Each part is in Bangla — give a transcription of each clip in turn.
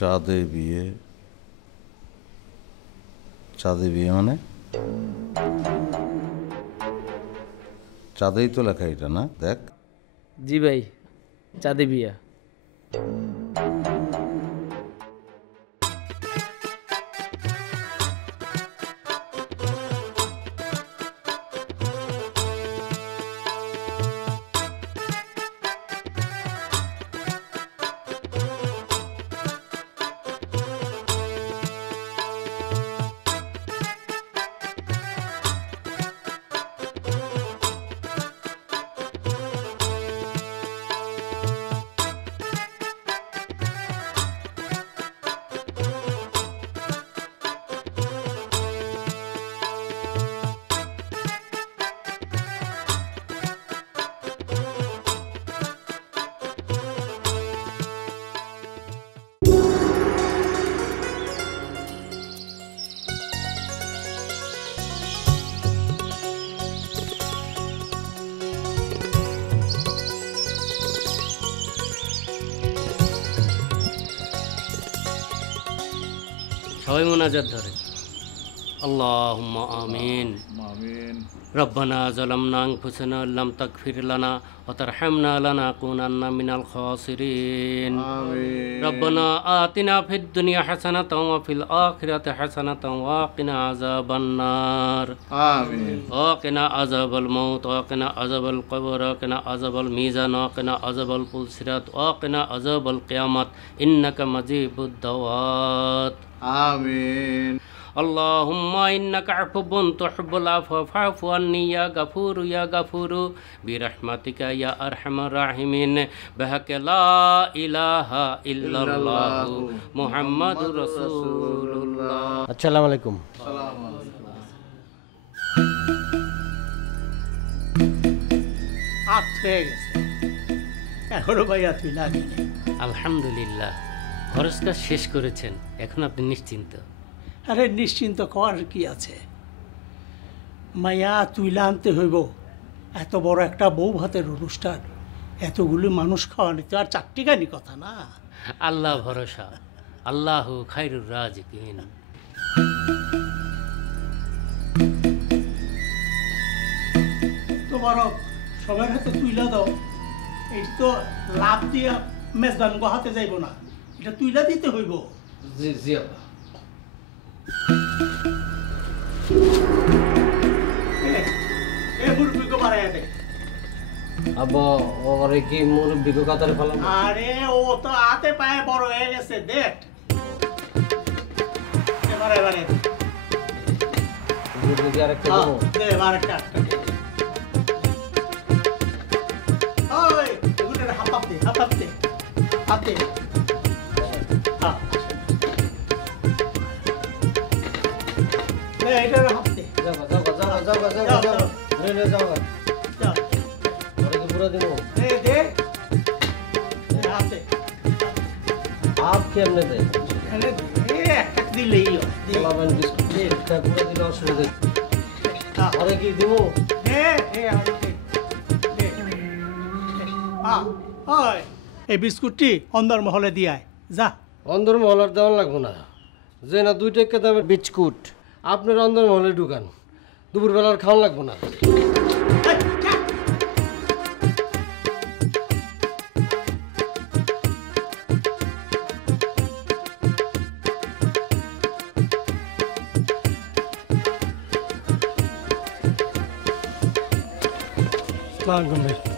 চাঁদে বিয়ে, চাঁদে বিয়ে মানে চাঁদেই তো লেখা এটা না? দেখ। জি ভাই, চাঁদে বিয়া। সবাই মোনাজাত ধরে। আল্লাহুম্মা আমিন। রব্বানা যালামনা আনফুসানা লাম তাগফির লানা ওয়া তারহামনা লানাকুনান্না মিনাল খাসিরিন। রব্বানা আতিনা ফিদ দুনিয়া হাসানাতাও ওয়া ফিল আখিরাতি হাসানাতাও ওয়া কিনা আযাবান নার। আমিন। ওয়া কিনা আযাবাল মাউত ওয়া কিনা আযাবাল কবর ওয়া কিনা আযাবাল মিজান ওয়া কিনা আযাবাল পুলসিরাত ওয়া কিনা আযাবাল কিয়ামাত ইন্নাকা মাজিবুদ দাওয়াত। আমিন। আল্লাহুম্মা ইন্নাকা আফুবুন তুহিব্বুল আফওয়া ফা'ফু আন্নি ইয়া গাফুরু ইয়া গাফুরু বিরহমাতিকা ইয়া আরহামার রাহিমিন বিহাক্কি লা ইলাহা ইল্লাল্লাহু মুহাম্মাদুর রাসূলুল্লাহ। আসসালামু আলাইকুম। এখনো ভাইয়া তুই লাগেনি। আলহামদুলিল্লাহ, খরচ কাজ শেষ করেছেন, এখন আপনি নিশ্চিন্ত। আরে নিশ্চিন্ত করার কি আছে, মাইয়া তুইলা আনতে হইব। এত বড় একটা বউ ভাতের অনুষ্ঠান, এতগুলো মানুষ খাওয়ানি তো আর চারটিখানি কথা না। আল্লাহ ভরসা, আল্লাহু খায়রুর রাজিকিন। তোমার সবার হাতে তুইলা দাও। এই তো লাভ দিয়া মেজবান হাতে যাইব না, এটা তুইলা দিতে হইব। জি জি আব্বা। আব্বা ওরে কি মুরব্বি কো কাতারে ফেলাম? আরে ও তো হাতে পায়ে বড় হয়ে গেছে, দেখ এবারে এবারে মুরব্বি আর একটা দেবো। দে আরেকটা। ওই এগুলো হাপাতে হাপাতে হাতে। হ্যাঁ দে এটা হাপতে। যাও যাও যাও যাও যাও যাও রে যাও যাও ওরে কি পুরো দেবো? দে দে হাতে আপ কেমনে দেয়? এনে এ একটা দিলেই হয়। লাভান বিস্কুট দিয়ে এটা পুরো দিলে অসুবিধা। ওরে কি দেবো? দে দে দে। ওই এই বিস্কুটটি অন্দর মহলে দিয়ায় যা। অন্দর মহলার দেওয়ান লাগবো না, যে না 2 টাকা দামের বিস্কুট আপনার অন্দর মহলে ঢুকান, দুপুরবেলার খাওয়ান লাগবো না। আসসালামু আলাইকুম।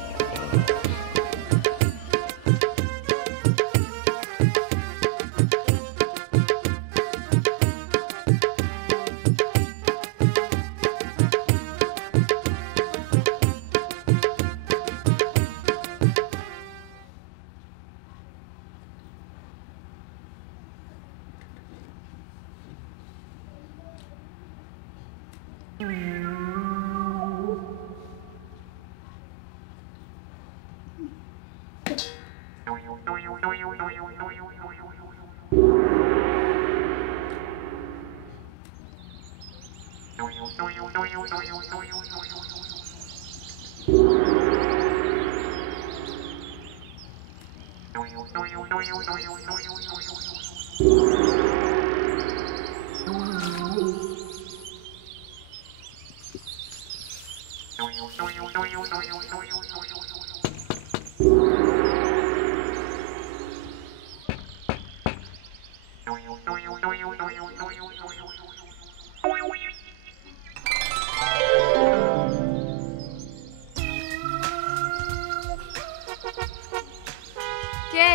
কে?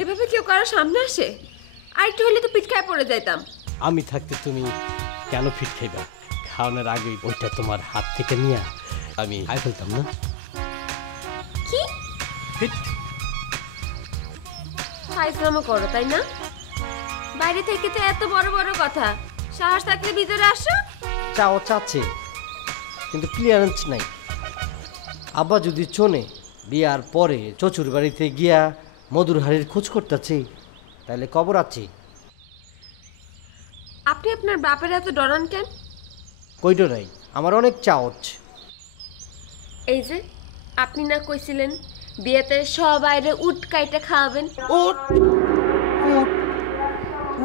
এভাবে কেউ কারো সামনে আসে? আর একটু হলে তো পিটকায় পড়ে যাইতাম। আমি থাকতে তুমি কেন ফিট খাইবা? খাওয়ানোর আগে ওইটা তোমার হাত থেকে নিয়ে আমি খাই ফেলতাম না। কি ফিট ফাইজলামো করো তাই না? বাইরে থেকে তো এত বড় বড় কথা, সাহস থাকলে ভিতরে আসো। চাও চাচ্ছে, কিন্তু ক্লিয়ারেন্স নাই। আব্বা যদি চনে বিয়ার পরে চচুর বাড়িতে গিয়া মধুর হাড়ির খোঁজ করতেছি, তাহলে কবর আছে। আপনি আপনার বাপের এত ডরান কেন? কইডরাই আমার অনেক চাওচ। এই যে আপনি না কইছিলেন বিয়েতে সবাইরে উট কাইটা খাওয়াবেন। উঠ উঠ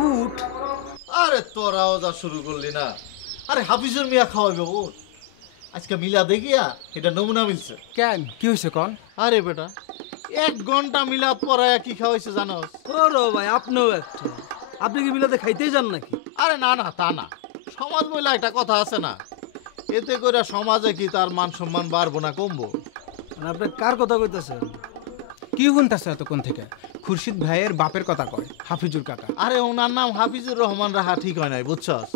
উঠ, আরে তোরাও যা শুরু করলি না। আরে হাফিজুর মিয়া খাওয়াবে উঠ। আজকে মিলা দেখিয়া এটা নমুনা মিলছে। কেন কি হয়েছে কন? আরে বেটা 1 ঘন্টা মিলাদ পড়ায়া কি খাওয়াইছে জানোস? ওরো ভাই আপনিও একটা, আপনি কি মিলাতে খাইতেই যান নাকি? আরে না না তা না, সমাজ বলে একটা কথা আছে না, এতে করে সমাজে কি তার মান সম্মান বাড়বো না কমবো? মানে আপনি কার কথা কইতেছেন? কি শুনতেছে এতক্ষণ থেকে? খুরশিদ ভাইয়ের বাপের কথা কয়, হাফিজুর কাকা। আরে ওনার নাম হাফিজুর রহমান রাহা ঠিক হয় নাই, বুঝছস?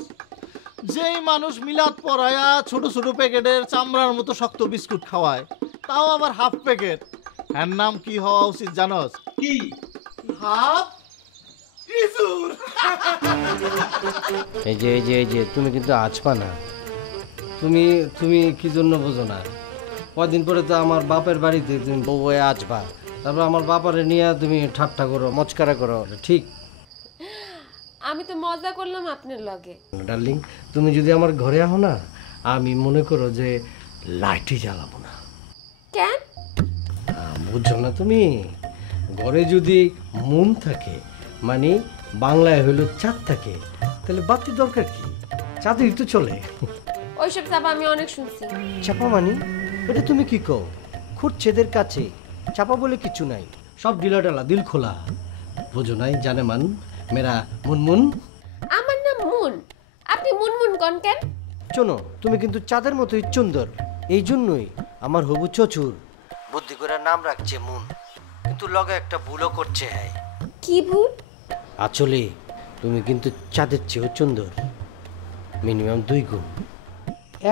যেই মানুষ মিলাদ পড়ায়া ছোট ছোট প্যাকেটের চামড়ার মতো শক্ত বিস্কুট খাওয়ায়, তাও আবার হাফ প্যাকেট, এর নাম কি হওয়া উচিত জানোস? কি? হাফ ইজুর। এই যে তুমি কিন্তু আছপা না। তুমি তুমি কি জন্য বোঝো না? কদিন পরে তো আমার বাপের বাড়িতে তুমি বউ হয়ে আসবা, তারপর আমার বাপারে নিয়ে তুমি ঠাট্টা করো, মচকারা করো, ঠিক? আমি তো মজা করলাম আপনার লগে। ডার্লিং, তুমি যদি আমার ঘরে আহো না, আমি মনে করো যে লাইটই জ্বালাবো না। কেন? বুঝছো না তুমি? ঘরে যদি মন থাকে, মানে বাংলায় হইলো চাঁদ থাকে, তাহলে বাতি দরকার কি? চাঁদই তো চলে। ওইসব চাপা আমি অনেক শুনছি। চাপা মানে এটা তুমি কি কও? খুঁড়ছেদের কাছে চাপা বলে কিছু নাই, সব ডিলা ডালা দিল খোলা। বুঝো নাই জানে মান মেরা মুনমুন। আমার নাম মুন, আপনি মুনমুন কন কেন? শোনো, তুমি কিন্তু চাঁদের মতোই সুন্দর, এই জন্যই আমার হবু চচুর বুদ্ধি করে নাম রাখছে মুন, কিন্তু লগে একটা ভুলও করছে। হ্যাঁ, কি ভুল? আসলে তুমি কিন্তু চাঁদের চেয়েও সুন্দর, মিনিমাম 2 গুণ।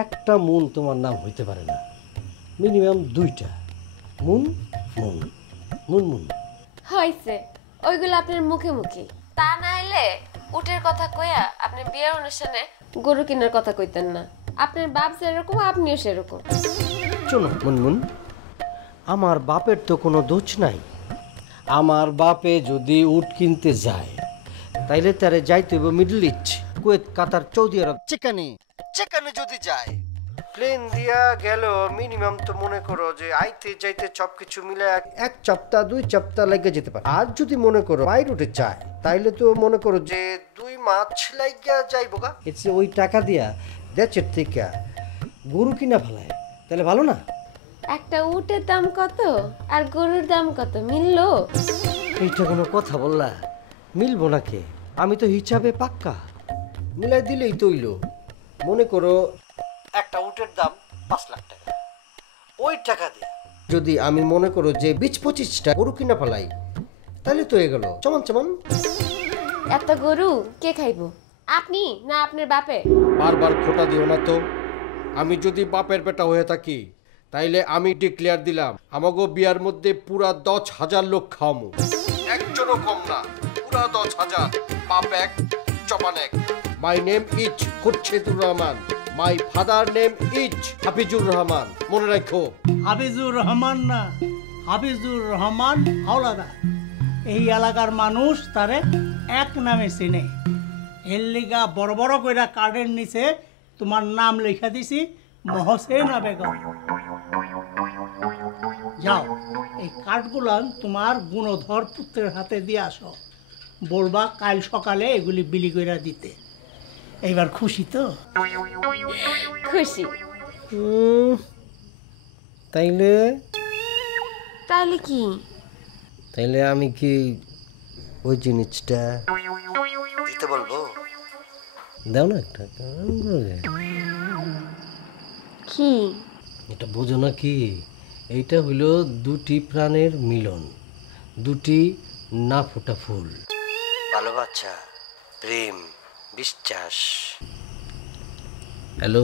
একটা মুন তোমার নাম হইতে পারে না, মিনিমাম 2টা মুন। মুন মুন মুন হয়েছে, ওইগুলো আপনার মুখে মুখে, তা না এলে উটের কথা কইয়া আপনি বিয়ের অনুষ্ঠানে গরু কেনার কথা কইতেন না। আপনার বাপ যেরকম আপনিও সেরকম। শোনো মুনমুন, আমার বাপের তো কোনো দোষ নাই। আমার বাপে যদি উট কিনতে যায়, তাইলে তারে যাইতে হইব মিডল ইস্ট, কুয়েত, কাতার, সৌদি আরব, যেখানে যদি যায়। প্লেন দিয়া গেল মিনিমাম তো মনে করো যে আইতে যাইতে সবকিছু মিলে 1 সপ্তাহ 2 সপ্তাহ লেগে যেতে পারে। আর যদি মনে করো বাই রুটে চায়, তাইলে তো মনে করো যে 2 মাস লাগিয়া যাইব গা। এসে ওই টাকা দিয়া দেশের থেকে গরু কিনা ফেলায়, তাহলে ভালো না? একটা উটের দাম কত আর গরুর দাম কত মিললো? এইটা কোনো কথা বললা? মিলবো নাকি? আমি তো হিসাবে পাক্কা, মিলাই দিলেই তৈল। মনে করো একটা উটের দাম 5 লাখ টাকা, ওই টাকা দিয়ে যদি আমি মনে করো যে 20-25টা গরু কিনা ফেলাই, তাহলে তো এগুলো সমান সমান। এত গরু কে খাইবো, আপনি না আপনার বাপে? বারবার খোটা দিও না তো। আমি যদি বাপের বেটা হয়ে থাকি, তাইলে আমি ডিক্লেয়ার দিলাম, আমাগো বিয়ার মধ্যে পুরা 10,000 লোক খাওয়ামু, একজনও কম না, পুরা 10,000। বাপ এক, চপান এক। My name is Khurshedur Rahman, my father name is Hafizur Rahman. মনে রাখো, হাফিজুর রহমান না, হাফিজুর রহমান হাওলাদার। এই এলাকার মানুষ তারে এক নামে চিনে। এর লিগা বড় বড় কইরা কার্ডের নিচে তোমার নাম লেখা দিছি, মহসেনা বেগম। যাও, এই কার্ডগুলো তোমার গুণধর পুত্রের হাতে দিয়ে আসো, বলবা কাল সকালে এগুলি বিলি কইরা দিতে। এইবার খুশি তো? খুশি। তাইলে তাহলে কি? তাইলে আমি কি ওই জিনিসটা দিতে বলবো? দাও না একটা। কি এটা বোঝো না কি? এইটা হইল দুটি প্রাণের মিলন, দুটি না ফোটা ফুল, ভালোবাসা, প্রেম, বিশ্বাস। হ্যালো,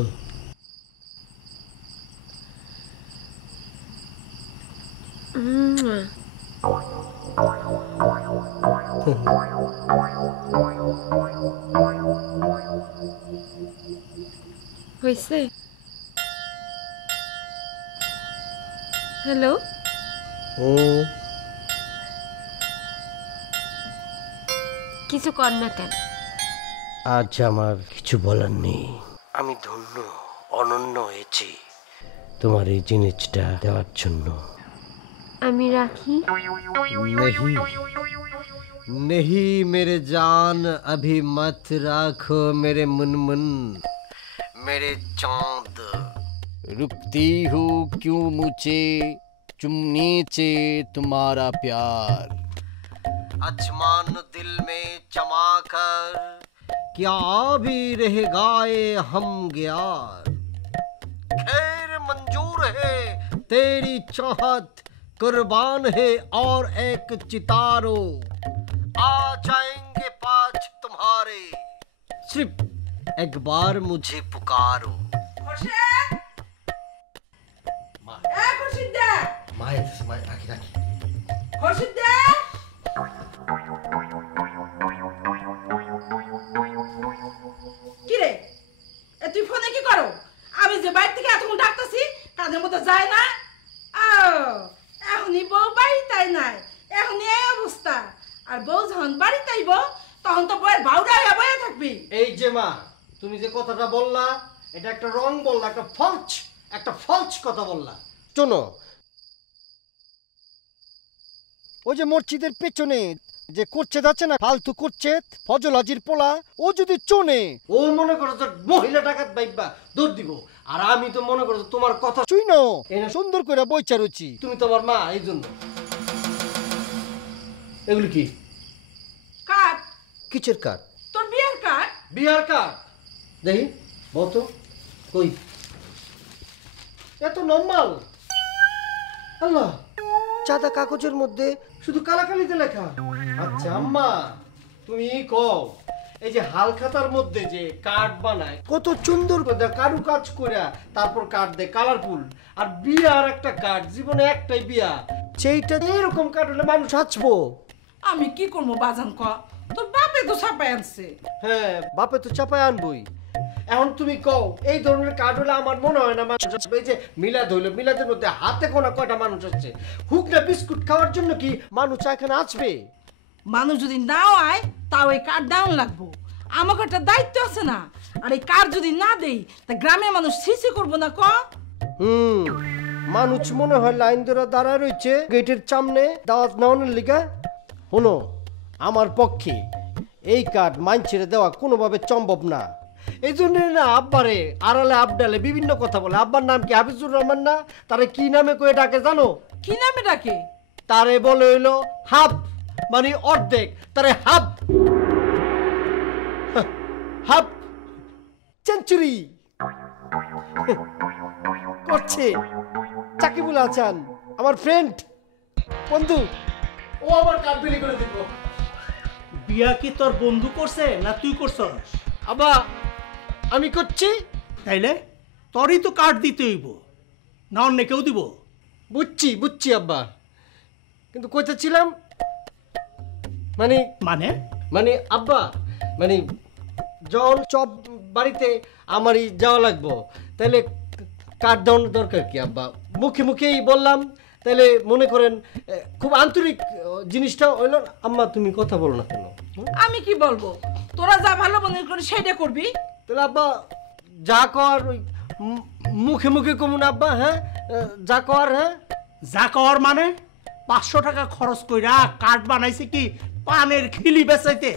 হয়েছে? হ্যালো, কিছু কর না কেন? আজ আমার কিছু বলার নেই। আমি ধন্য, অনন্য হয়েছি তোমার এই জিনিসটা দেওয়ার জন্য। আমি রাখি। नहीं नहीं मेरे जान अभी मत राखो मेरे मुनमुन मेरे चांद, रुकती हूँ क्यों मुझे चुमने से तुम्हारा प्यार, आसमान दिल में चमा कर क्या भी रह गए हम ग्यार, खैर मंजूर है तेरी चाहत, कुर्बान है और एक चितारो, आ जाएंगे पाँच तुम्हारे, सिर्फ एक बार मुझे पुकारो। কিরে তুই ফোনে কি করো? আমি যে বাইরে থেকে এতক্ষণ ডাকতেছি কাজের মতো যায় না। এখনই বউ বাড়ি তাই নাই, এখন এই অবস্থা। আর বউ যখন বাড়ি তাইব তখন তো বউয়ের ভাউডা হয়ে বয়ে থাকবি। এই যে মা, তুমি যে কথাটা বললা এটা একটা রং বললা, একটা ফলস কথা বললা। শোনো, ওই যে মসজিদের পেছনে যে করছে যাচ্ছে না ফালতু করছে ফজল হাজির পোলা, ও যদি চোনে ও মনে করো যে মহিলা ডাকাত বাইবা দৌড় দিব, আর আমি তো মনে করো তোমার কথা শুইনো এনে সুন্দর করে বইচা রুচি। তুমি তোমার মা, এই জন্য। এগুলো কি কাট? কিচের কাঠ? তোর বিয়ের কাট? বিয়ার কাঠ? দেখি বল তো কই, এত নরমাল। আল্লাহ, সাদা কাগজের মধ্যে শুধু কালাকালিতে লেখা। আচ্ছা আম্মা, তুমি কও এই যে হালখাতার মধ্যে যে কার্ড বানায় কত সুন্দর করে কারু কাজ করে তারপর কার্ড দেয় কালারফুল, আর বিয়ার একটা কার্ড, জীবনে একটাই বিয়া, সেইটা এরকম কার্ড হলে মানুষ হাসবো। আমি কি করবো বাজান ক? তোর বাপে তো ছাপাই আনছে। হ্যাঁ, বাপে তো চাপায় আনবই। এখন তুমি কও এই ধরনের কার্ড হলে আমার মনে হয় না মানুষ আসবে। এই যে মিলাদ হইলো, মিলাদের মধ্যে হাতে গোনা কয়টা মানুষ আসছে, হুকনা বিস্কুট খাওয়ার জন্য কি মানুষ এখানে আসবে? মানুষ যদি নাও আয় তাও এই কার্ড ডাউন লাগবো। আমাকে একটা দায়িত্ব আছে না? আর এই কার্ড যদি না দেই তা গ্রামের মানুষ সিসি করবো না ক? মানুষ মনে হয় লাইন ধরে দাঁড়ায় রয়েছে গেটের সামনে দাওয়াত নেওয়ানোর লিগা। শোনো, আমার পক্ষে এই কার্ড মাইন দেওয়া কোনোভাবে সম্ভব না। এই জন্য না আব্বারে আড়ালে আবডালে বিভিন্ন কথা বলে। আব্বার নাম কি হাফিজুর রহমান না? তারে কি নামে কয়ে ডাকে জানো? কি নামে ডাকে? তারে বলে হইলো হাফ, মানে অর্ধেক। তারে হাফ হাফ সেঞ্চুরি করছে সাকিবুল হাসান, আমার ফ্রেন্ড বন্ধু, ও আমার কার্ড বিলি করে দিব। বিয়া কি তোর বন্ধু করছে না তুই করছস? আব্বা, আমি করছি। তাইলে তোরই তো কার্ড দিতে হইব, না অন্য কেউ দিব? বুঝছি আব্বা, কিন্তু কইতেছিলাম মানে মানে মানে আব্বা, মানে যখন সব বাড়িতে আমারই যাওয়া লাগবো, তাহলে কার্ড দেওয়ার দরকার কি আব্বা? মুখে মুখেই বললাম, তাহলে মনে করেন খুব আন্তরিক জিনিসটা হইলো। আম্মা তুমি কথা বলো না কেন? আমি কি বলবো? তোরা যা ভালো মনে করি সেটা করবি। তাহলে আব্বা যা কর ওই মুখে মুখে কমুন আব্বা। হ্যাঁ, যা কর। হ্যাঁ, যা কর মানে 500 টাকা খরচ কইরা কার্ড বানাইছে কি পানের খিলি বেচাইতে?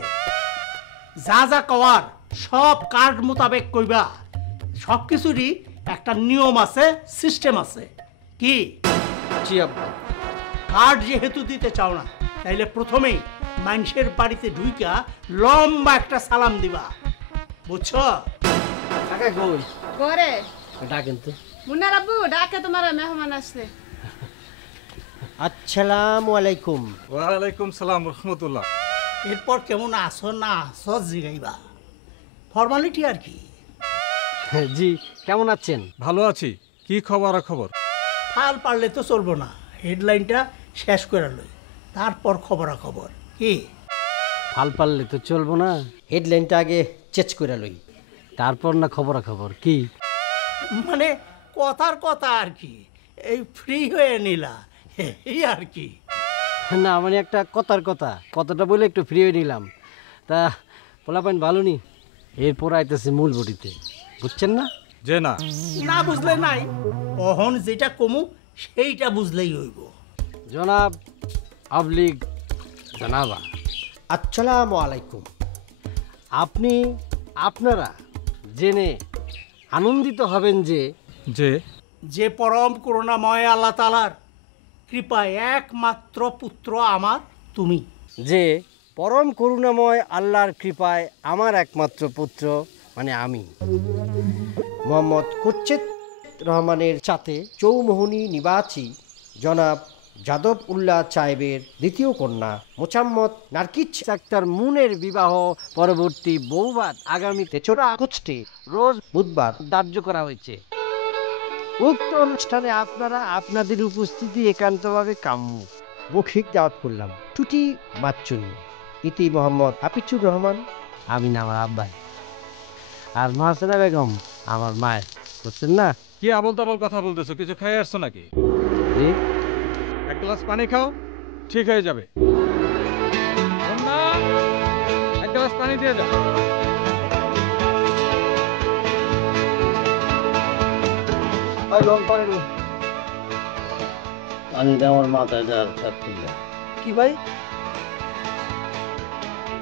যা যা কওয়ার সব কার্ড মোতাবেক কইবা। সব কিছুরই একটা নিয়ম আছে, সিস্টেম আছে। কি? জি আব্বা। কার্ড যেহেতু দিতে চাও না, তাইলে প্রথমেই মানুষের বাড়িতে ঢুইকা লম্বা একটা সালাম দিবা। বুঝছো? কাকা কই করে ডাকেন তো। মুন্নার আব্বু ডাকে, তোমার মেহমান আসছে। আসসালামু আলাইকুম। ওয়ালাইকুম সালাম রহমতুল্লাহ। এরপর কেমন আছো না আছো জিগাইবা, ফর্মালিটি আর কি। জি কেমন আছেন? ভালো আছি। কি খবর? ফাল পারলে তো চলবো না, হেডলাইনটা শেষ করে লই, তারপর খবরাখবর। কি ফাল পারলে তো চলবো না, হেডলাইনটা আগে চেক করে লই, তারপর না খবরাখবর। কি মানে কথার কথা আর কি, এই ফ্রি হয়ে নিলা এই আর কি। না মানে একটা কথার কথা, কতটা বলে একটু ফ্রি হয়ে নিলাম। তা পোলাপাইন ভালো নি? এরপর আইতেছে মূল বডিতে, বুঝছেন না? যে না না বুঝলে নাই, অহন যেটা কমু সেইটা বুঝলেই হইব। জনাব আবলিগ জানাবা, আসসালামু আলাইকুম। আপনারা জেনে আনন্দিত হবেন যে যে পরম করুণাময় আল্লাহ তাআলার কৃপায় একমাত্র পুত্র আমার তুমি। যে পরম করুণাময় আল্লাহর কৃপায় আমার একমাত্র পুত্র মানে আমি মোহাম্মদ কুচ্ছেদ রহমানের সাথে চৌমোহনী নিবাসী জনাব যাদব উল্লাহ সাহেবের দ্বিতীয় কন্যা মোচাম্মদ নার্কিস আক্তার মুনের বিবাহ পরবর্তী বৌভাত আগামী 3 আগস্টে রোজ বুধবার ধার্য করা হয়েছে। উক্ত অনুষ্ঠানে আপনারা আপনাদের উপস্থিতি একান্তভাবে কাম্য। মৌখিক দাওয়াত করলাম, টুটি বাচ্চুন। ইতি মোহাম্মদ হাফিজুর রহমান, আমি আমার আব্বাই, আর মাহসেনা বেগম আমার মায়ের। বুঝছেন না? কি আবল তাবল কথা বলতেছো? কিছু খাই আসছো নাকি? এক গ্লাস পানি খাও, ঠিক হয়ে যাবে। এক গ্লাস পানি দিয়ে যাও। আমার মাথায় কি ভাই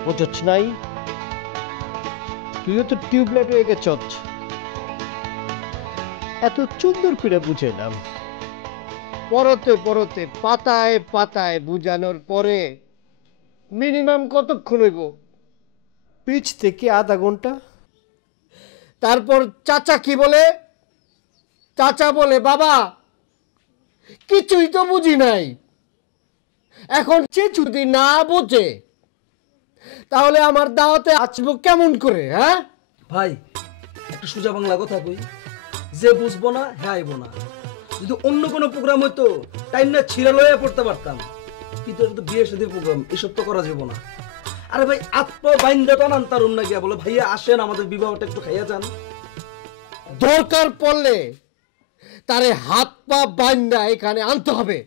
বুঝছ নাই? তুইও তো টিউবলাইট হয়ে গেছ। এত সুন্দর করে বুঝাইলাম, পরতে পাতায় পাতায় বুঝানোর পরে মিনিমাম কতক্ষণ হইব? পিচ থেকে আধা ঘন্টা। তারপর চাচা কি বলে? চাচা বলে বাবা কিছুই তো বুঝি নাই। এখন সে যদি না বোঝে তাহলে আমার দাওয়াতে আসবো কেমন করে? হ্যাঁ ভাই একটু সোজা বাংলা কথা কই, যে বুঝবো না হ্যাঁ আইব না। যদি অন্য কোনো প্রোগ্রাম হইতো টাইম না ছিঁড়া লইয়া পড়তে পারতাম, কিন্তু এটা তো বিয়ে সাথে প্রোগ্রাম, এসব তো করা যাবো না। আরে ভাই আত্মা বাইন্দা টানান তারুম না গিয়া বলে ভাইয়া আসেন আমাদের বিবাহটা একটু খাইয়া যান। দরকার পড়লে তারে হাত পা বান্ধা এখানে আনতে হবে,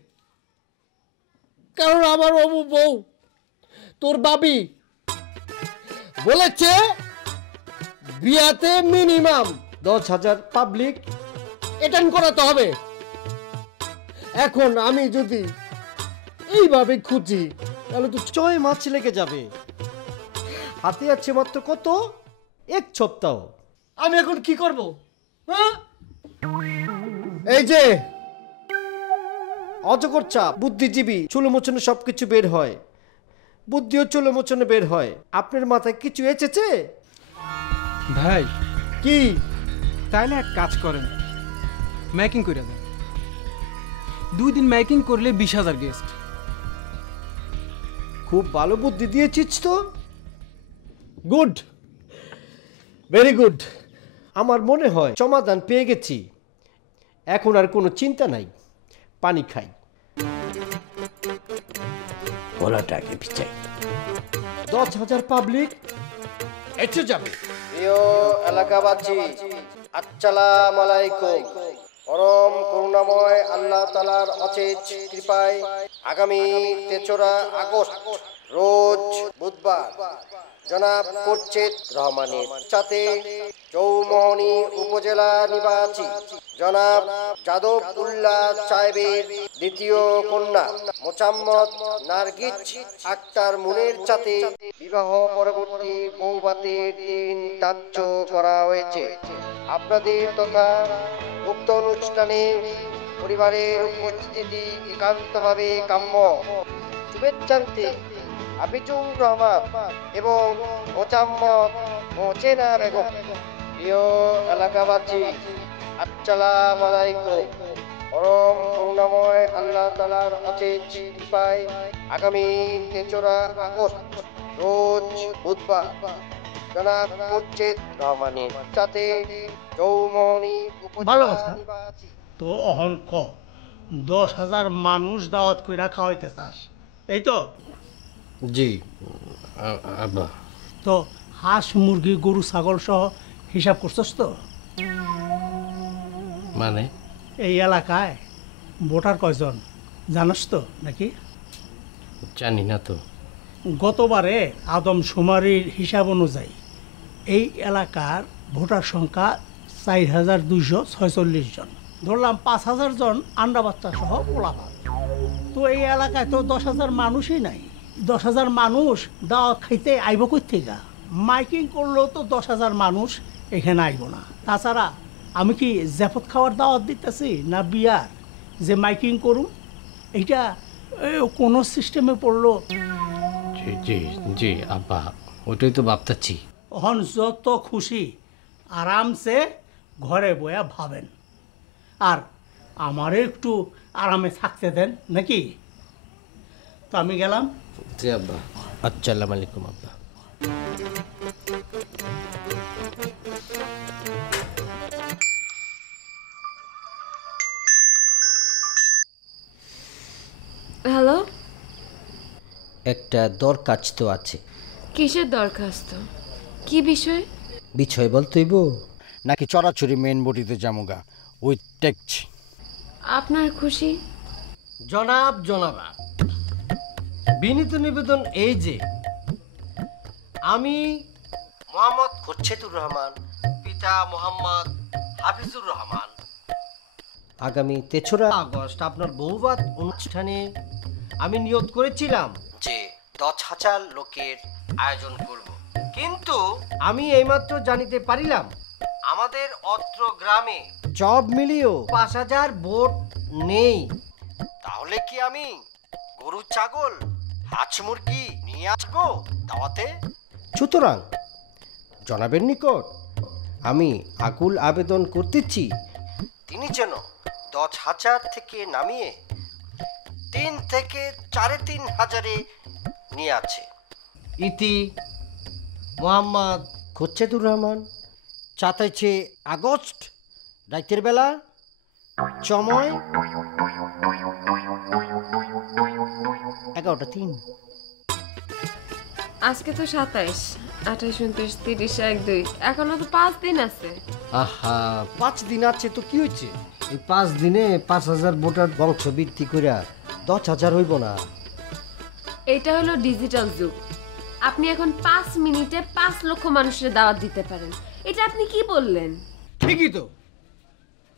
কারণ আমার অবু বউ তোর বাবি বলেছে বিয়াতে মিনিমাম 10,000 পাবলিক অ্যাটেন্ড করাতে হবে। এখন আমি যদি এইভাবে খুঁজি তাহলে তো 6 মাস লেগে যাবে। হাতে আছে মাত্র কত? 1 সপ্তাহ। আমি এখন কি করব? হ্যাঁ এই যে অজগর চাপ, বুদ্ধিজীবী চুলোমোচনে সবকিছু বের হয়, বুদ্ধিও চুলোমোচনে বের হয়। আপনার মাথায় কিছু এসেছে ভাই? কি? তাইলে এক কাজ করেন, মেকিং করে দেন। 2 দিন মেকিং করলে 20,000 গেস্ট। খুব ভালো বুদ্ধি দিয়েছিস তো। Good, very good. আমার মনে হয় সমাধান পেয়ে গেছি। এখন আর কোনো চিন্তা নাই, পানি খাই। ওলাটাকে পিছাই। 10,000 পাবলিক এসে যাবে। প্রিয় এলাকাবাসী, আসসালামু আলাইকুম। পরম করুণাময় আল্লাহ তাআলার অশেষ কৃপায় আগামী 3 আগস্ট রোজ বুধবার জনাব কুচ্ছেদ রহমানের সাথে চৌমোহনী উপজেলা নিবাসী জনাব যাদব উল্লাহ সাহেবের দ্বিতীয় কন্যা মোচাম্মদ নার্গিস আক্তার মুনের সাথে বিবাহ পরবর্তী বৌভাতের দিন ধার্য করা হয়েছে। আপনাদের তথা উক্ত অনুষ্ঠানে পরিবারের উপস্থিতি একান্তভাবে কাম্য। শুভেচ্ছান্তে হাফিজুর রহমান এবং মোচাম্মদ মোচেনা বেগম। প্রিয় এলাকাবাসী, আসসালামু আলাইকুম। পরম করুণাময় আল্লাহ তাআলার অশেষ কৃপায় আগামী ৩রা আগস্ট রোজ বুধবার জনাব মুর্শেদ রহমানের সাথে চৌমনি ভালো কথা। তো অহন ক 10,000 মানুষ দাওয়াত কইরা খাওয়াইতে চাস, এই তো? জি আব্বা। তো হাঁস মুরগি গরু ছাগল সহ হিসাব করছস তো? মানে এই এলাকায় ভোটার কয়জন জানাস তো নাকি? জানি না তো। গতবারে আদমশুমারির হিসাব অনুযায়ী এই এলাকার ভোটার সংখ্যা 4,246 জন। ধরলাম 5,000 জন আন্ডা বাচ্চা সহ পোলাপান। তো এই এলাকায় তো 10,000 মানুষই নাই। 10,000 মানুষ দাওয়াত খাইতে আইব কই থেকে? মাইকিং করলেও তো 10,000 মানুষ এখানে আইব না। তাছাড়া আমি কি জাফত খাওয়ার দাওয়াত দিতেছি না বিয়ার যে মাইকিং করুন? এইটা কোনো সিস্টেমে পড়লো? জি জি জি আব্বা, ওটাই তো ভাবতেছি। হন যত খুশি আরামসে ঘরে বয়া ভাবেন, আর আমারে একটু আরামে থাকতে দেন নাকি? তো আমি গেলাম। জি আব্বা। আসসালামু আলাইকুম আব্বা। হ্যালো, একটা দরখাস্ত আছে। কিসের দরখাস্ত? কি বিষয়? বিষয় বলতেইব নাকি চড়াচড়ি মেন বডিতে জামুগা উইথ টেক্সট? আপনার খুশি। জনাব জনাবা, বিনীত নিবেদন এই যে আমি মোহাম্মদ খোরশেদুর রহমান, পিতা মোহাম্মদ হাফিজুর রহমান, আগামী 3রা আগস্ট আপনার বৌভাত অনুষ্ঠানে আমি নিয়ত করেছিলাম যে 10,000 লোকের আয়োজন করব, কিন্তু আমি এইমাত্র জানিতে পারিলাম আমাদের অত্র গ্রামে সব মিলিয়েও 5,000 ভোট নেই। তাহলে কি আমি গরু ছাগল হাঁস মুরগি নিয়ে আসবো দাওয়াতে? সুতরাং জনাবের নিকট আমি আকুল আবেদন করতেছি, তিনি যেন 10,000 থেকে নামিয়ে 3 থেকে 3,500 নিয়ে আছে। ইতি মোহাম্মদ খোরশেদুর রহমান, 27 আগস্ট, রাতের বেলা, সময় 11:03। আজকে তো 27, 28, 29, 30, 1, 2, এখনো তো 5 দিন আছে। আহা, 5 দিন আছে তো কি হয়েছে? এই 5 দিনে 5,000 ভোটার বংশ বৃদ্ধি করিয়া 10,000 হইব না? এটা হলো ডিজিটাল যুগ। আপনি এখন 5 মিনিটে 5 লক্ষ মানুষের দাওয়াত দিতে পারেন। এটা আপনি কি বললেন? ঠিকই তো।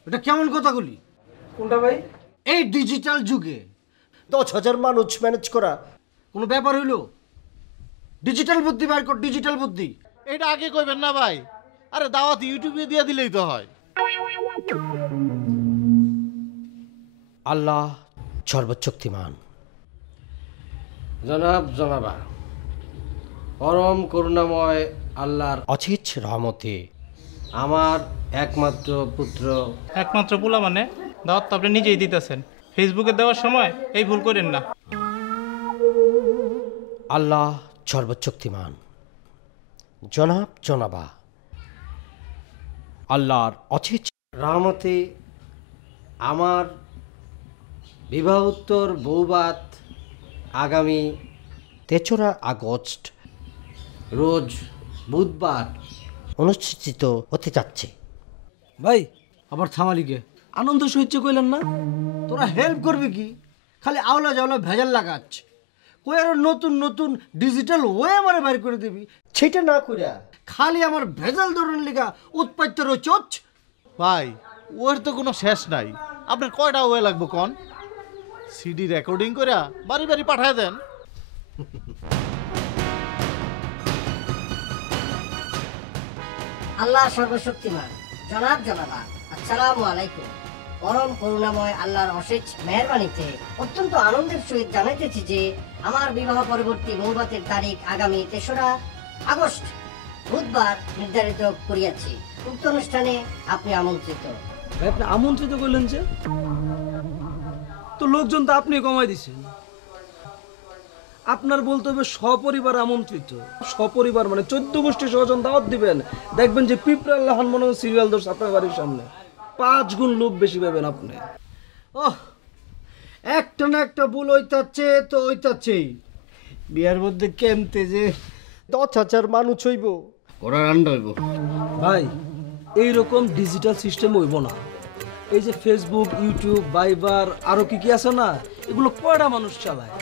এটা কেমন কথাগুলি? কোনটা ভাই? এই ডিজিটাল যুগে 10,000 মানুষ ম্যানেজ করা কোনো ব্যাপার হইল? ডিজিটাল বুদ্ধি বাইর কর, ডিজিটাল বুদ্ধি। এটা আগে কইবেন না ভাই, আরে দাওয়াত ইউটিউবে দিয়ে দিলেই তো হয়। আল্লাহ সর্বশক্তিমান। জনাব জনাবা, পরম করুণাময় আল্লাহর অশেষ রহমতে আমার একমাত্র পুত্র। একমাত্র পোলা মানে? দাওয়াত তো আপনি নিজেই দিতেছেন, ফেসবুকে দেওয়ার সময় এই ভুল করেন না। আল্লাহ সর্বশক্তিমান। জনাব জনাবা, আল্লাহর অশেষ রহমতে আমার বিবাহোত্তর বৌভাত আগামী 3রা আগস্ট রোজ বুধবার অনুষ্ঠিত হতে যাচ্ছে। ভাই আবার থামালিকে আনন্দ সহ্য কইলেন না? তোরা হেল্প করবি কি? খালি আওলা জাওলা ভেজাল লাগাচ্ছ। কই আরো নতুন নতুন ডিজিটাল ওয়ে আমারে বাইর করে দিবি, সেটা না কইরা খালি আমার ভেজাল ধরনের লিগা উৎপাদ্য রচোচ। ভাই ওর তো কোনো শেষ নাই। আপনার কয়টা ওয়ে লাগবো কোন? সিডি রেকর্ডিং করে বাড়ি বাড়ি পাঠায় দেন। আল্লাহ সর্বশক্তিমান। জনাব জনাবা, আসসালামু আলাইকুম। পরম করুণাময় আল্লাহর অশেষ মেহেরবানিতে অত্যন্ত আনন্দের সহিত জানাইতেছি যে আমার বিবাহ পরবর্তী বৌভাতের তারিখ আগামী 3রা আগস্ট বুধবার নির্ধারিত করিয়াছি। উক্ত অনুষ্ঠানে আপনি আমন্ত্রিত। ভাই আপনি আমন্ত্রিত করলেন যে, তো লোকজন তো আপনি কমাই দিছেন। আপনার বলতে হবে সপরিবার আমন্ত্রিত। সপরিবার মানে 14 গোষ্ঠী স্বজন দাওয়াত দিবেন, দেখবেন যে পিঁপড়ার লাহান মনে হয় সিরিয়াল দোষ আপনার বাড়ির সামনে 5 গুণ লোক বেশি পাবেন আপনি। ওহ, একটা না একটা ভুল হইতাছে তো হইতাছেই। বিয়ার মধ্যে কেমতে যে 10,000 মানুষ হইব, ওরা রান্না হইব। ভাই এইরকম ডিজিটাল সিস্টেম হইব না। এই যে ফেসবুক, ইউটিউব, ভাইবার আরো কি কি আছে না, এগুলো কয়টা মানুষ চালায়?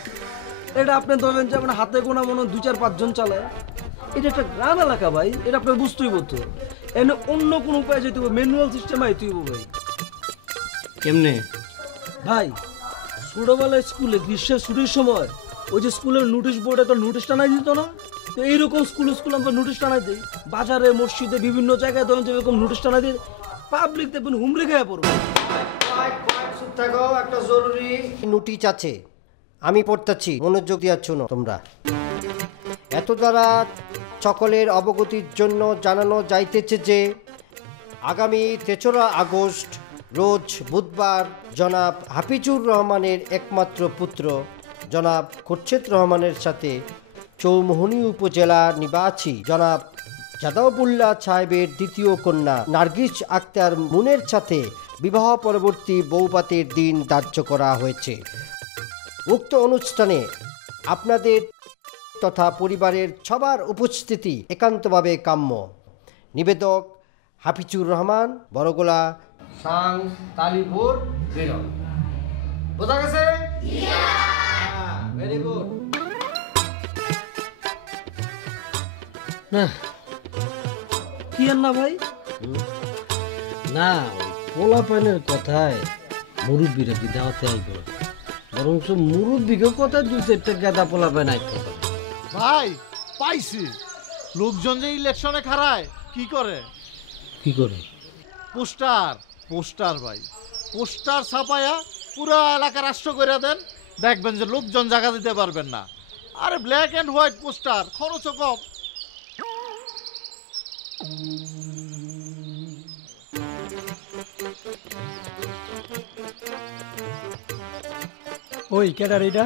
এটা আপনি ধরেন যে আপনার হাতে গোনা মনে 2-4-5 জন চালায়। এটা একটা গ্রাম এলাকা ভাই, এটা আপনার বুঝতেই হতো। এনে অন্য কোনো উপায় যেতে হবে, ম্যানুয়াল সিস্টেম আইতে হইব ভাই। কেমনে? ভাই ছোটবেলায় স্কুলে গ্রীষ্মের ছুটির সময় ওই যে স্কুলের নোটিশ বোর্ডে তো নোটিশ টানাই দিত না, তো এইরকম স্কুল আমরা নোটিশ টানাই দিই। বাজারে, মসজিদে, বিভিন্ন জায়গায় ধরেন যে এরকম নোটিশ টানাই দিই, পাবলিক দেখবেন হুমড়ে খেয়ে পড়বে। একটা জরুরি নোটিশ আছে, আমি পড়তেছি, মনোযোগ দিয়া শুনো তোমরা। এত দ্বারা সকলের অবগতির জন্য জানানো যাইতেছে যে আগামী 3রা আগস্ট রোজ বুধবার জনাব হাফিজুর রহমানের একমাত্র পুত্র জনাব খোরশেদ রহমানের সাথে চৌমোহনী উপজেলা নিবাসী জনাব জাদাবুল্লাহ সাহেবের দ্বিতীয় কন্যা নার্গিস আক্তার মুনের সাথে বিবাহ পরবর্তী বৌভাতের দিন ধার্য করা হয়েছে। উক্ত অনুষ্ঠানে আপনাদের তথা পরিবারের সবার উপস্থিতি একান্তভাবে কাম্য। নিবেদক হাফিজুর রহমান, বড়গোলা, সাং তালিপুর, বিরল। বোঝা গেছে? Very good. না কি আর না ভাই, না পোলাপানের কথায় মুরব্বীরা কি দাওয়াতে আইব, বরং মুরব্বীকেও কথা 2-4টা গাদা পোলাপান আইতে হবে। ভাই পাইছি, লোকজন যে ইলেকশনে খাড়ায় কি করে? কি করে? পোস্টার ভাই, পোস্টার ছাপায়া পুরো এলাকা রাষ্ট্র করে দেন, দেখবেন যে লোকজন জায়গা দিতে পারবেন না। আরে ব্ল্যাক অ্যান্ড হোয়াইট পোস্টার, খরচও কম। ওই কেডার এইটা?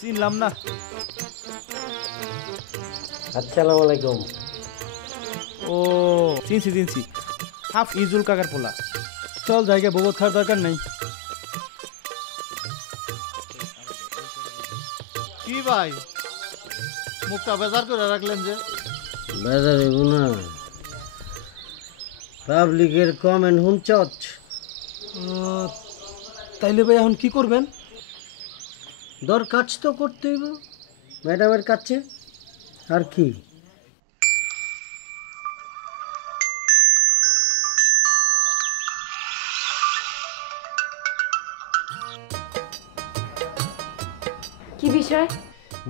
চিনলাম না। আসসালামু আলাইকুম। ও চিনছি, হাফ ইজুল কাকার পোলা। চল জায়গা বহুত খাওয়ার দরকার নেই। কি ভাই মুখটা বেজার করে রাখলেন যে? বেজার হইব না, পাবলিকের কমেন্ট হুনচট। তাইলে ভাই এখন কি করবেন? দরখাস্ত করতে হইব ম্যাডামের কাছে, আর কি। কি বিষয়?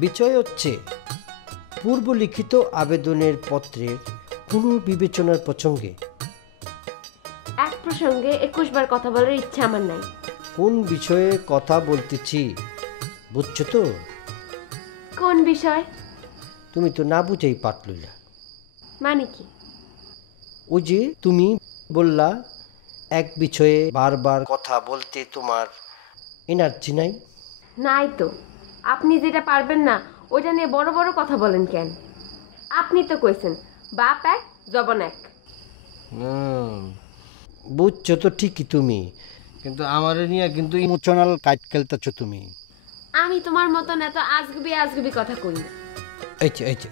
বিষয় হচ্ছে পূর্বলিখিত আবেদনের পত্রের পুনর্বিবেচনার প্রসঙ্গে। এক প্রসঙ্গে 21 বার কথা বলার ইচ্ছা আমার নাই। কোন বিষয়ে কথা বলতেছি বুঝছো তো? কোন বিষয়? তুমি তো না বুঝেই পাটলইলা। মানে কি? ওই যে তুমি বললা এক বিষয়ে বারবার কথা বলতে তোমার এনার্জি নাই। নাই তো, আপনি যেটা পারবেন না ওইটা নিয়ে বড় বড় কথা বলেন কেন? আপনি তো কইছেন বাপ এক জবান এক। বুঝছো তো ঠিকই তুমি, কিন্তু আমার নিয়ে কিন্তু ইমোশনাল কাট খেলতেছো তুমি। আমি তোমার মতন এত আজগুবি কথা কই না।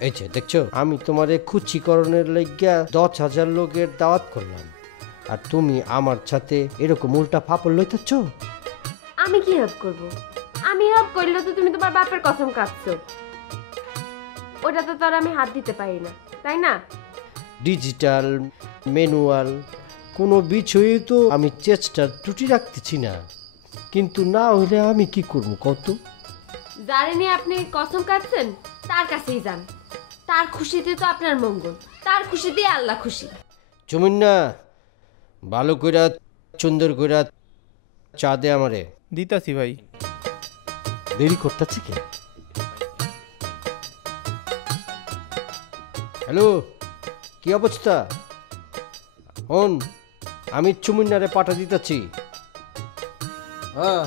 এই দেখছো, আমি তোমারে খুশিকরণের লাগিয়া 10,000 লোকের দাওয়াত করলাম, আর তুমি আমার সাথে এরকম উল্টা ফাপড় লইতেছ। আমি কি হেল্প করব? আমি হেল্প করলে তো তুমি তোমার বাপের কসম কাটছো, ওটা তো তোর আমি হাত দিতে পারি না, তাই না? ডিজিটাল ম্যানুয়াল কোনো বিষয়ে তো আমি চেষ্টার ত্রুটি রাখতেছি না, কিন্তু না হইলে আমি কি করবো কত? যারে নিয়ে আপনি কসম কাটছেন তার কাছেই যান, তার খুশিতে তো আপনার মঙ্গল, তার খুশিতে আল্লাহ খুশি। চুমিন্না, ভালো কইরা সুন্দর কইরা চা দে আমারে। দিতাছি ভাই। দেরি করতেছে কি? হ্যালো, কি অবস্থা? হন, আমি চুমুন্নারে পাঠা দিতেছি। হ্যাঁ,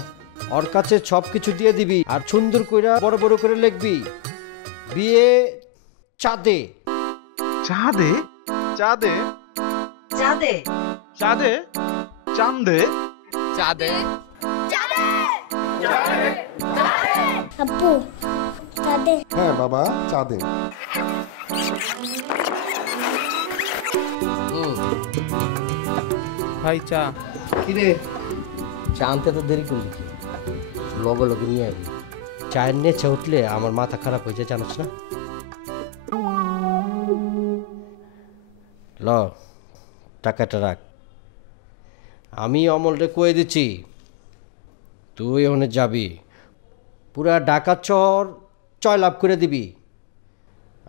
ওর কাছে সব কিছু দিয়ে দিবি, আর সুন্দর কইরা বড় বড় করে লিখবি বিয়ে চাঁদে। চাঁদে? চাঁদে? চাঁদে? চাঁদে? চাঁদে? চাঁদে? আব্বু চাঁদে? হ্যাঁ বাবা, চাঁদে। ভাই চা। কিরে, চা আনতে তো দেরি করলি কি? লগে লগে নিয়ে আবি। চায়ের নেচে উঠলে আমার মাথা খারাপ হয়ে যায়, জানিস না? ল, টাকাটা রাখ। আমি অমলরে কয়ে দিচ্ছি, তুই ওখানে যাবি, পুরা ঢাকা চর লাভ করে দিবি।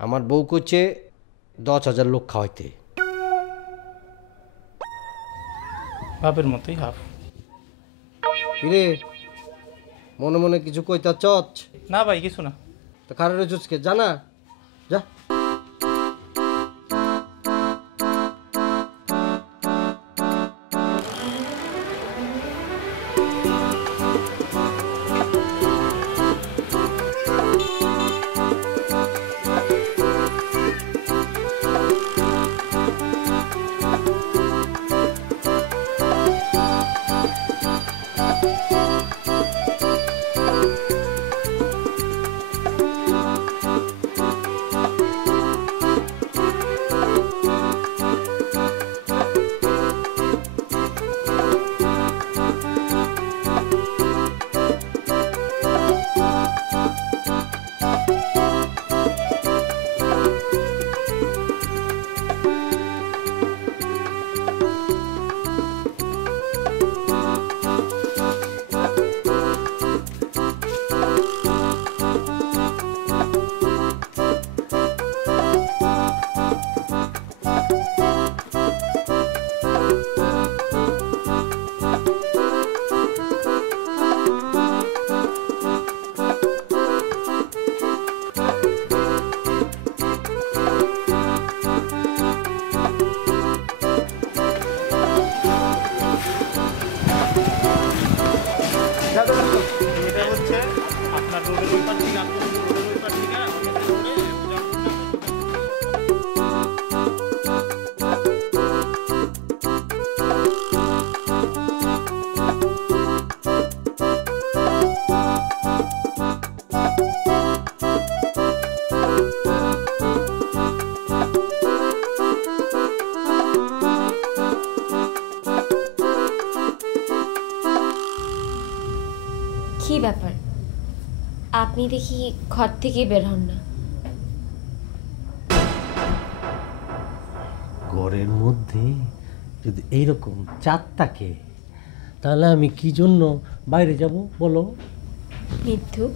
আমার বউ করছে 10,000 লোক খাওয়াইতে। বাপের মতোই হাফ। কিরে, মনে মনে কিছু কইতা চচ? না ভাই, কিছু না। তো কারোর চুচকে জানা যা। এটা হচ্ছে আপনার রোডের ওই পার থেকে, আপনার রোডের ওই পার থেকে কি ব্যাপার, আপনি দেখি ঘর থেকে বের হন না? ঘরের মধ্যে যদি এইরকম চাঁদ থাকে, তাহলে আমি কি জন্য বাইরে যাব বলো? মিথ্যুক।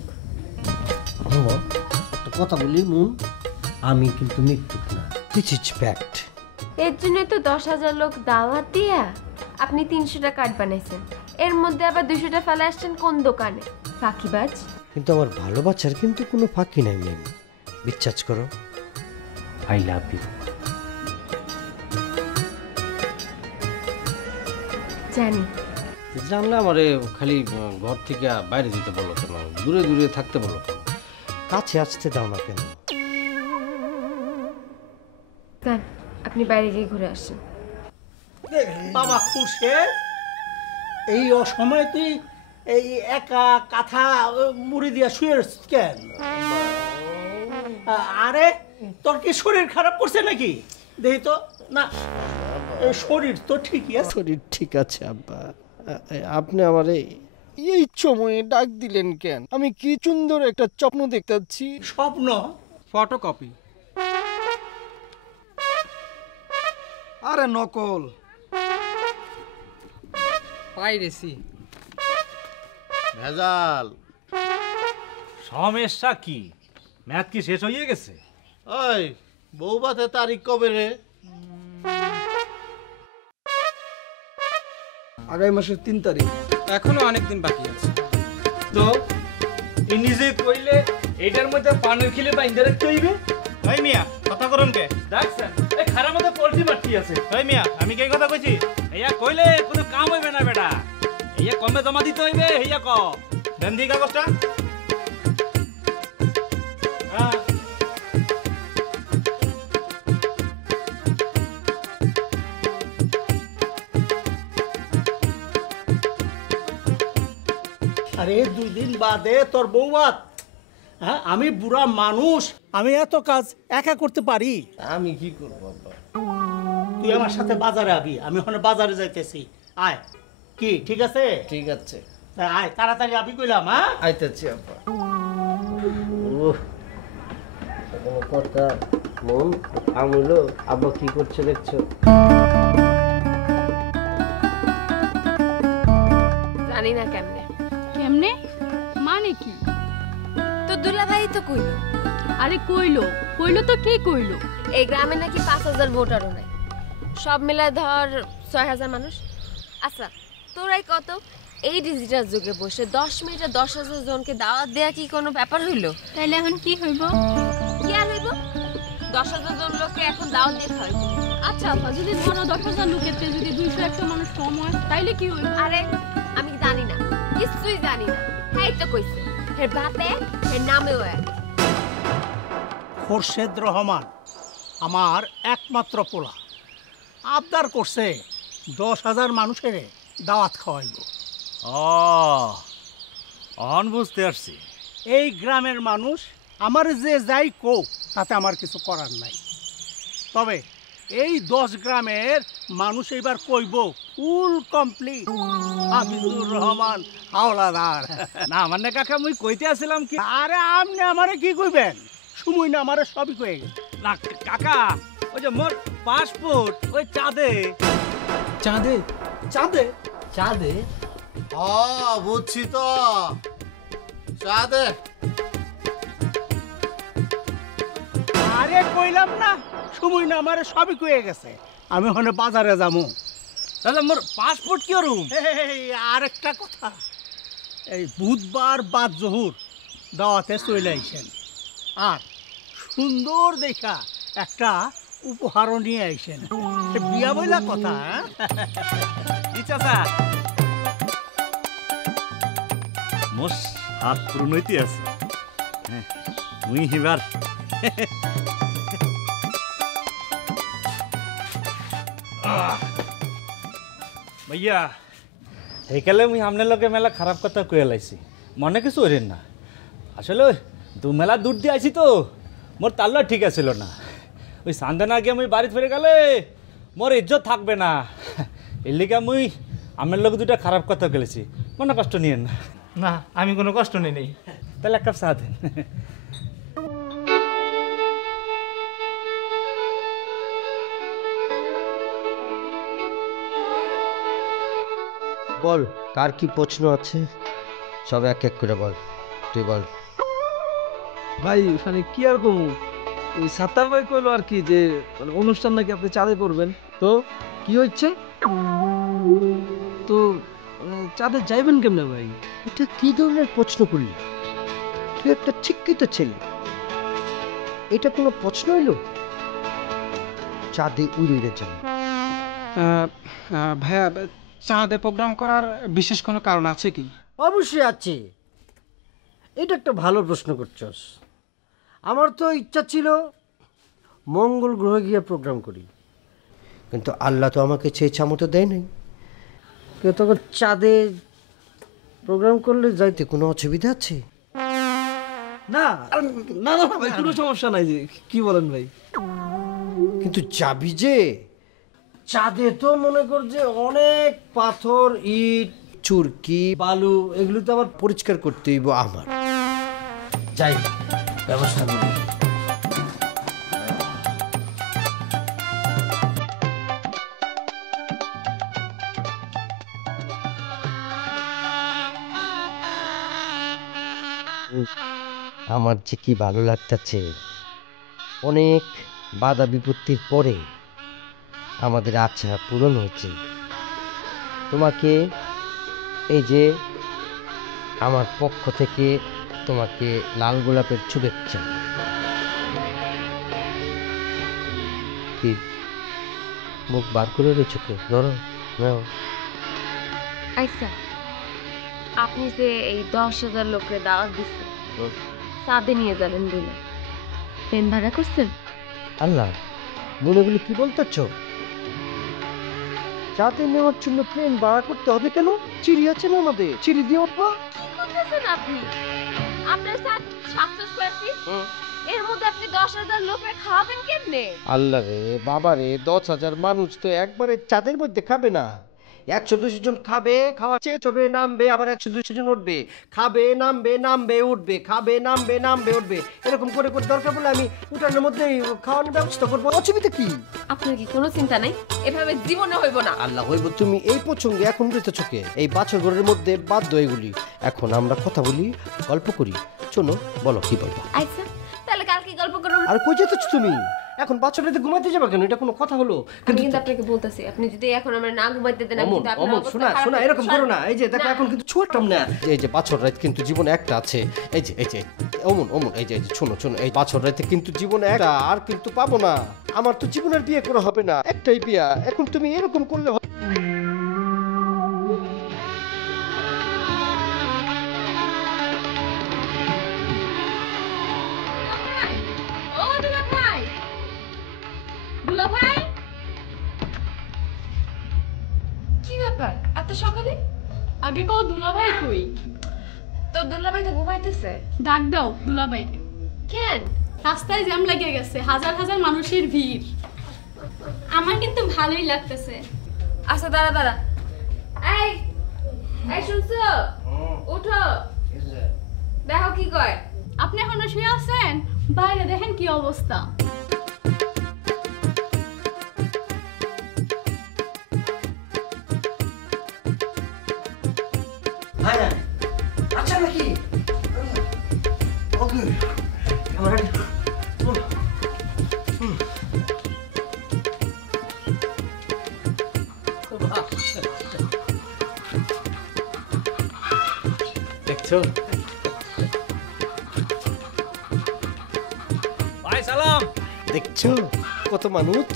একটা কথা বলি মন, আমি কিন্তু মিথ্যুক না, দিস ইজ ফ্যাক্ট। এর জন্য তো 10,000 লোক দাওয়াত দিয়া আপনি 300টা কার্ড বানাইছেন, এর মধ্যে আবার 200টা ফেলে আসছেন কোন দোকানে? ফাঁকিবাজ। কিন্তু আমার ভালোবাসার কিন্তু কোনো ফাঁকি নাই ম্যাম, বিশ্বাস করো। I love you. জানি। জানলে আমারে খালি ঘর থেকে বাইরে যেতে বলো কেন, দূরে দূরে থাকতে বলো কেন, কাছে আসতে দাও না কেন? যান, আপনি বাইরে গিয়ে ঘুরে আসেন। বাবা খুরশেদ, এই অসময়ে তুই এই একা কাঁথা মুড়ি দিয়া শুয়ে কেন? আরে তোর কি শরীর খারাপ করছে নাকি? দেখি তো না, শরীর তো ঠিকই আছে। শরীর ঠিক আছে আব্বা। আপনি আমারে এই সময়ে ডাক দিলেন কেন? আমি কি সুন্দর একটা স্বপ্ন দেখতেছি। স্বপ্ন? ফটোকপি। আরে নকল। পাইরেছি। ভেজাল। সমস্যা কি? ম্যাথ কি শেষ হয়ে গেছে? ওই বউভাতের তারিখ কবে রে? আগামী মাসের 3 তারিখ। এখনো অনেকদিন বাকি আছে। তো এই নিজে কইলে এটার মধ্যে পানের খিলে বাইন্ধে রাখতে হইবে। ওই মিয়া কথা করুন কে দেখছেন এই খারাপ মধ্যে পোল্ট্রি মারতি আছে। ওই মিয়া আমি কে কথা কইছি? এইয়া কইলে কোনো কাম হইবে না বেটা। এইয়া কমে জমা দিতে হইবে এইয়া ক। দেন দি কাগজটা। আরে 2 দিন বাদে তোর বৌবাত। হ্যাঁ, আমি বুড়া মানুষ, আমি এত কাজ একা করতে পারি? আমি কি করব আব্বা? তুই আমার সাথে বাজারে আবি, আমি ওখানে বাজারে যাইতেছি। আয়, কি ঠিক আছে? ঠিক আছে, আয় তাড়াতাড়ি আবি কইলাম। হ্যাঁ, আইতাছি আব্বা। কোনো কথা মন আমুলো আব্বা কি করছে দেখছো? জানি না কেমনে কেমনে মানে কি? তো দুলাভাই তো কইলো। আরে কইলো তো কে কইলো? এই গ্রামে নাকি 5000 ভোটারও নাই, সব মিলায় ধর 6000 মানুষ। আচ্ছা তোরাই কত এই ডিজিটাল যুগে বসে 10 মিনিটে 10,000 জনকে দাওয়াত দেয়া কি কোনো ব্যাপার হইলো? তাইলে এখন কি হইব? কি আর হইব? 10,000 জন লোককে এখন দাওয়াত দিয়ে খাওয়াইব। আচ্ছা আপা, যদি ধরো 10,000 লোকের চেয়ে যদি 201 মানুষ কম হয় তাইলে কি হইব? আরে আমি জানি না, কিছুই জানি না। হ্যাঁ তো কইছে হের বাপে হের নামেও এক। খোরশেদ রহমান আমার একমাত্র পোলা, আবদার করছে 10,000 মানুষের দাওয়াত খাওয়াইব। অন বুঝতে পারছি। এই গ্রামের মানুষ আমার যে যাই কো তাতে আমার কিছু করার নাই, তবে এই 10 গ্রামের মানুষ এবার কইব ফুল কমপ্লিট হাফিজুর রহমান হাওলাদার। না মানে কাকা মুই কইতে আসছিলাম কি, আরে আপনি আমারে কি কইবেন? সময় না আমারে সবই কয়ে গেছে। না কাকা ওই যে মোর পাসপোর্ট ওই চাঁদে। চাঁদে? চাঁদে? চাঁদে? বুঝছি তো, চাঁদে। আরে কইলাম না, সময় না আমারে সবই কয়ে গেছে, আমি ওখানে বাজারে যাবো। তাহলে মোর পাসপোর্ট কি করুম? আরেকটা কথা, এই বুধবার বাদ জহুর দাওয়াতে চলে আইছেন, আর সুন্দর দেখা একটা উপহারও নিয়ে আইছেন। বিয়া বইলা কথা। ইচ্ছা স্যার মোর হাত প্রণতি আছে। হ্যাঁ মুই হিবার ভাইয়া এইকালে মুই আমনের লগে মেলা খারাপ কথা কয়ে লাইছি, মনে কিছু হইরেন না। আসলে দু মেলা দূর দিয়ে আইছি তো, মোর তাল্লা ঠিক আছিল না। ওই সান্দানা গিয়ে মুই বাড়ি ফিরে গেলে মোর ইজ্জত থাকবে না, এর লিগা মুই আমের লগে দুটা খারাপ কথা গেলেছি, মনে কষ্ট নিয়েন না। না আমি কোনো কষ্ট নেই নেই। তাহলে এক কাপ চা দেন। বল কার কি প্রশ্ন আছে, সব এক এক করে বল। তুই বল। ভাই মানে কি আর কমু, ওই সাত্তার ভাই কইলো আর কি যে মানে অনুষ্ঠান নাকি আপনি চাঁদে করবেন, তো কি হচ্ছে? তো চাঁদে যাইবেন কেমনে ভাই? এটা কি ধরনের প্রশ্ন করলি? তুই একটা শিক্ষিত ছেলে, এটা কোনো প্রশ্ন হইলো? চাঁদে উড়ে যাবে ভাইয়া, চাঁদে প্রোগ্রাম করার বিশেষ কোনো কারণ আছে কি? অবশ্যই আছে। এটা একটা ভালো প্রশ্ন করছস। আমার তো ইচ্ছা ছিল মঙ্গল গ্রহে গিয়ে প্রোগ্রাম করি, কিন্তু আল্লাহ তো আমাকে সেই ক্ষমতা দেয় নাই। কেউ তখন চাঁদে প্রোগ্রাম করলে যাইতে কোনো অসুবিধা আছে? না না না ভাই, কোনো সমস্যা নাই। যে কি বলেন ভাই? কিন্তু যাবি যে চাঁদে, তো মনে কর যে অনেক পাথর, ইট, চুরকি, বালু, এগুলো তো আবার পরিষ্কার করতে হইব আমার। যাই ব্যবস্থা করি। আমার যে কি ভালো লাগতেছে, অনেক বাধা বিপত্তির পরে আমাদের আশা পূরণ হয়েছে। তোমাকে এই যে আমার পক্ষ থেকে তোমাকে লাল গোলাপের শুভেচ্ছা। কি মুখ বার করে রয়েছে কে? ধরো নাও। আচ্ছা আপনি যে এই 10,000 লোকের দাওয়াত দিচ্ছেন, সাদে নিয়ে যাবেন বলে ট্রেন ভাড়া করছেন? আল্লাহ মনেগুলি কি বলতেছ? চাঁদে নেওয়ার জন্য প্লেন ভাড়া করতে হবে কেন? চিড়ি আছে না আমাদের, চিড়ি দিয়ে উঠবো। কি করতেছেন আপনি? আপনার সাথ 700 স্কয়ার ফিট, এর মধ্যে আপনি 10,000 লোকের খাওয়াবেন কেমনে? আল্লাহ রে বাবা রে, 10,000 মানুষ তো একবারে চাঁদের মধ্যে খাবে না। 100-200 জন খাবে, খাওয়া চেয়ে চবে নামবে, আবার 100-200 জন উঠবে, খাবে নামবে, নামবে উঠবে, খাবে নামবে, নামবে উঠবে, এরকম করে করে দরকার পড়লে আমি উঠানের মধ্যে খাওয়ানোর ব্যবস্থা করবো। অসুবিধা কি? আপনার কি কোনো চিন্তা নাই? এভাবে জীবনে হইব না। আল্লাহ হইব। তুমি এই প্রসঙ্গে এখন রয়েছে চোখে, এই বাছর ঘরের মধ্যে বাধ্য এগুলি। এখন আমরা কথা বলি, গল্প করি। শোনো, বলো কি বলবা? আচ্ছা তাহলে কালকে গল্প করুন। আর কই যেতেছ তুমি? এখন বাচ্চাটাতে ঘুমাইতে যাবে কেন? এটা কোনো কথা হলো? কিন্তু আপনাকে বলতেছি, আপনি যদি এখন আমরা না ঘুমাইতে দেন, আমি কিন্তু আপনার অবস্থা শোনা খারাপ শোনা, করতে এরকম করো না। এই যে দেখো না। এখন কিন্তু ছোটটাম না, এই যে বাছর রাত কিন্তু জীবনে একটা আছে। এই যে অমন অমন, এই যে শোনো শোনো, এই বাছর রাতে কিন্তু জীবনে একটা আর কিন্তু পাবো না। আমার তো জীবনের বিয়ে করা হবে না, একটাই বিয়া। এখন তুমি এরকম করলে ও দুলা ভাই, দুলা ভাই, কি ব্যাপার এত সকালে? আগে কও দুলা ভাই কই? তো দুলা ভাই তো ঘুমাইতেছে। ডাক দাও দুলা ভাই। কেন? রাস্তায় জ্যাম লেগে গেছে, হাজার হাজার মানুষের ভিড়। আমার কিন্তু ভালোই লাগতেছে। আচ্ছা দাঁড়া দাঁড়া, এই এই শুনছো? উঠো, দেখো কি কয়। আপনি এখনো শুয়ে আছেন? বাইরে দেখেন কি অবস্থা। আচ্ছা নাকি? ওকে দেখছো ভাই, সালাম। দেখছো কত মানুষ।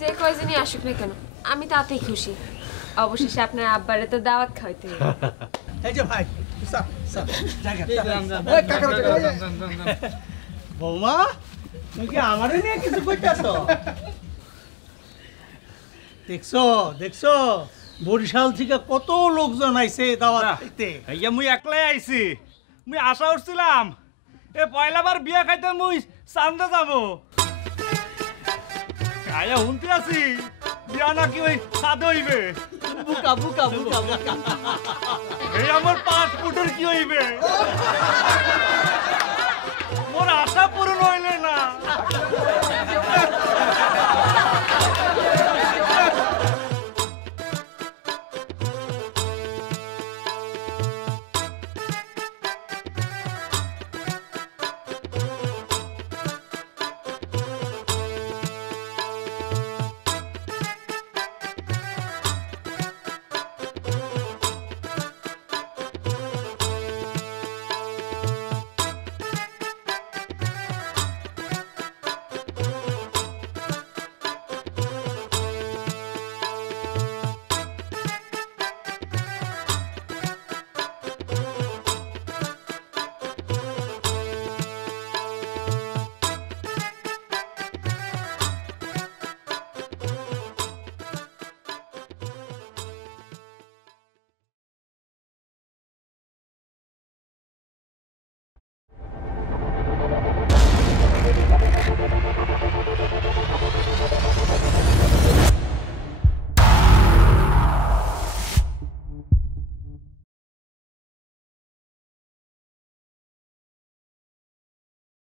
যে কয়জনই আসুক না কেন, আমি তাতেই খুশি। অবশেষে আপনার আব্বারে তো দাওয়াত খাইতে হবে। এই যে ভাই, বৌমা, তুমি কি আমারে নিয়ে কিছু কইতাছো? দেখছো দেখছো, বরিশাল থেকে কত লোকজন আইছে দাওয়াত খাইতে। ভাইয়া মুই একলাই আইছি, মুই আশা করছিলাম এ পয়লাবার বিয়া খাইতে মুই চান্দা যাবো। আয়া শুনতে আছি বিয়া নাকি ওই সাদে হইবে। বুকা বুকা বুকা বুকা, এই আমার 5 ফুটের কি হইবে?